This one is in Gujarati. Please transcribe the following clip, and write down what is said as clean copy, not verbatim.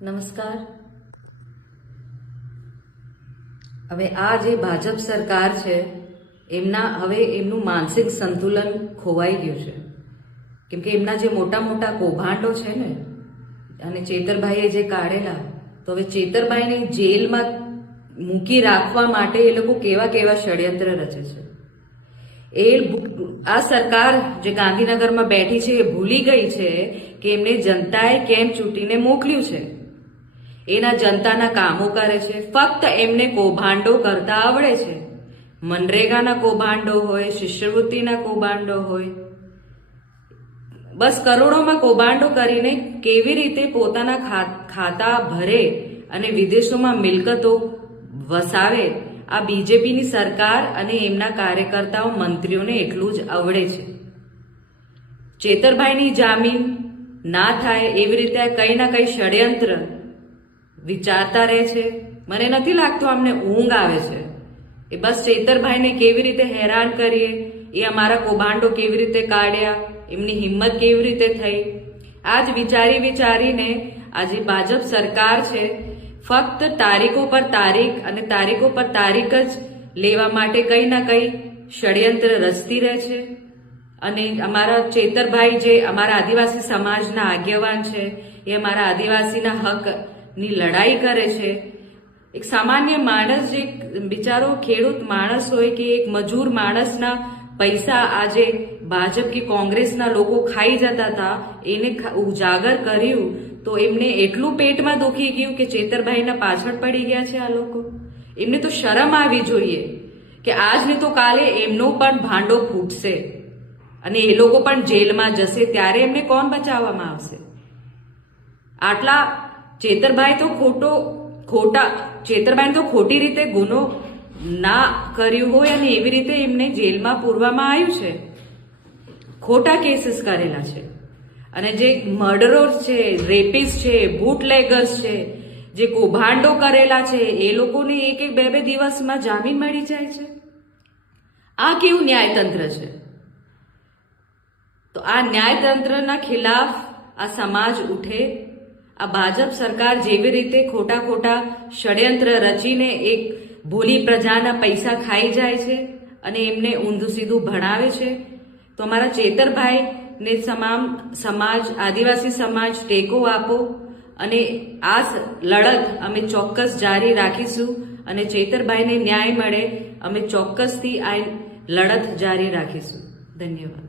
નમસ્કાર. હવે આ જે ભાજપ સરકાર છે એમનું માનસિક સંતુલન ખોવાઈ ગયું છે, કેમ કે એમના જે મોટા મોટા કૌભાંડો છે ને, અને ચેતરભાઈએ જે કાઢેલા, તો હવે ચેતરભાઈને જેલમાં મૂકી રાખવા માટે એ લોકો કેવા કેવા ષડયંત્ર રચે છે. આ સરકાર જે ગાંધીનગરમાં બેઠી છે એ ભૂલી ગઈ છે કે એમને જનતાએ કેમ ચૂંટીને મોકલ્યું છે. એના જનતાના કામો કરે છે, ફક્ત એમને કૌભાંડો કરતા આવડે છે. મનરેગાના કૌભાંડો હોય, શિષ્યવૃત્તિના કૌભાંડો હોય, બસ કરોડોમાં કૌભાંડો કરીને કેવી રીતે પોતાના ખાતા ભરે અને વિદેશોમાં મિલકતો વસાવે, આ બીજેપીની સરકાર અને એમના કાર્યકર્તાઓ મંત્રીઓને એટલું જ આવડે છે. ચેતરભાઈની જામીન ના થાય એવી રીતે કંઈ ના કંઈ ષડયંત્ર વિચારતા રહે છે. મને નથી લાગતું અમને ઊંઘ આવે છે. એ બસ ચેતરભાઈને કેવી રીતે હેરાન કરીએ, એ અમારા કૌભાંડો કેવી રીતે કાઢ્યા, એમની હિંમત કેવી રીતે થઈ, આ જ વિચારીને આજે ભાજપ સરકાર છે ફક્ત તારીખો પર તારીખ જ લેવા માટે કંઈ ના કંઈ ષડયંત્ર રચતી રહે છે. અને અમારા ચેતરભાઈ જે અમારા આદિવાસી સમાજના આગેવાન છે, એ અમારા આદિવાસીના હકની લડાઈ કરે છે. એક સામાન્ય માણસ, જે બિચારો ખેડૂત માણસ હોય કે એક મજૂર માણસના પૈસા આજે ભાજપ કે કોંગ્રેસના લોકો ખાઈ જતા હતા, એને ઉજાગર કર્યું તો એમને એટલું પેટમાં દુખી ગયું કે ચેતરભાઈના પાછળ પડી ગયા છે આ લોકો. એમને તો શરમ આવી જોઈએ કે આજ ને તો કાલે એમનો પણ ભાંડો ફૂટશે અને એ લોકો પણ જેલમાં જશે, ત્યારે એમને કોણ બચાવવામાં આવશે? આટલા ચેતરભાઈ તો ખોટી રીતે ગુનો ના કર્યું હોય અને એવી રીતે એમને જેલમાં પૂરવામાં આવ્યું છે, ખોટા કેસીસ કરેલા છે. અને જે મર્ડરર્સ છે, રેપિસ્ટ છે, બુટલેગર્સ છે, જે કૌભાંડો કરેલા છે, એ લોકોને એક બે દિવસમાં જામીન મળી જાય છે. આ કેવું ન્યાયતંત્ર છે? તો આ ન્યાયતંત્રના ખિલાફ આ સમાજ ઉઠે. આ ભાજપ સરકાર જેવી રીતે ખોટા ષડયંત્ર રચીને એક ભોલી પ્રજાના પૈસા ખાઈ જાય છે અને એમને ઊંધું સીધું ભણાવે છે, તો અમારા ચેતરભાઈને તમામ સમાજ, આદિવાસી સમાજ ટેકો આપો અને આ લડત અમે ચોક્કસ જારી રાખીશું. અને ચેતરભાઈને ન્યાય મળે, અમે ચોક્કસથી આ લડત જારી રાખીશું. ધન્યવાદ.